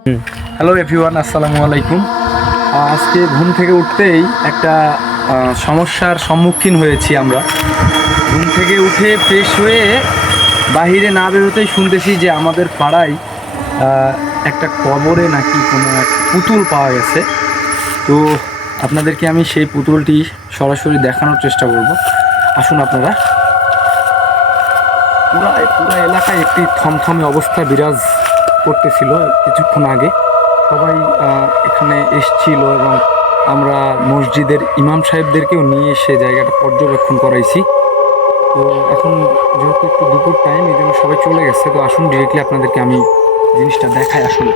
Hello everyone, আসসালামু আলাইকুম। আজকে ঘুম থেকে উঠতেই একটা সমস্যার সম্মুখীন হয়েছি আমরা। ঘুম থেকে উঠে ফ্রেশ হয়ে বাহিরে না বেরোতেই শুনতেছি যে আমাদের পাড়ায় একটা কবরে নাকি কোনো এক পুতুল পাওয়া গেছে। তো আপনাদেরকে আমি সেই পুতুলটি সরাসরি দেখানোর চেষ্টা করব। আসুন আপনারা। পুরা এলাকায় একটি থমথমে অবস্থা বিরাজ করতেছিল কিছুক্ষণ আগে। সবাই এখানে এসছিল এবং আমরা মসজিদের ইমাম সাহেবদেরকেও নিয়ে এসে জায়গাটা পর্যবেক্ষণ করাইছি। তো এখন যেহেতু একটু দুপুর টাইম, এই জন্য সবাই চলে গেছে। তো আসুন ডিরেক্টলি আপনাদেরকে আমি জিনিসটা দেখাই। আসলে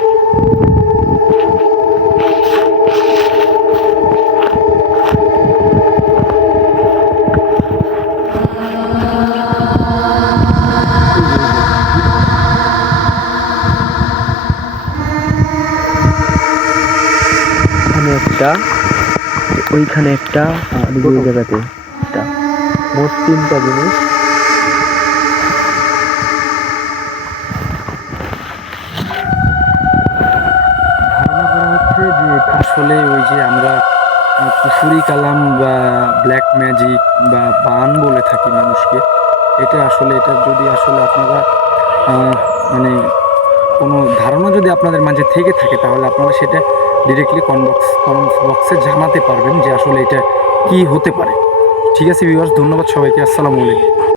এখানে একটা, ওইখানে একটা, আর ওই জায়গাতে একটা, মোট তিনটা জিনিস। ধারণা করা হচ্ছে যে এটা আসলে ওই যে আমরা কুফুরি কালাম বা ব্ল্যাক ম্যাজিক বা বান বলে থাকি মানুষকে। এটা আসলে এটা যদি আসলে আপনারা মানে কোনো ধারণা যদি আপনাদের মাঝে থেকে থাকে, তাহলে আপনারা সেটা ডিরেক্টলি কমেন্টস বক্সে জানাতে পারবেন যে আসলে এটা কি হতে পারে। ঠিক আছে ভিউয়ার্স, ধন্যবাদ সবাইকে। আসসালামু আলাইকুম।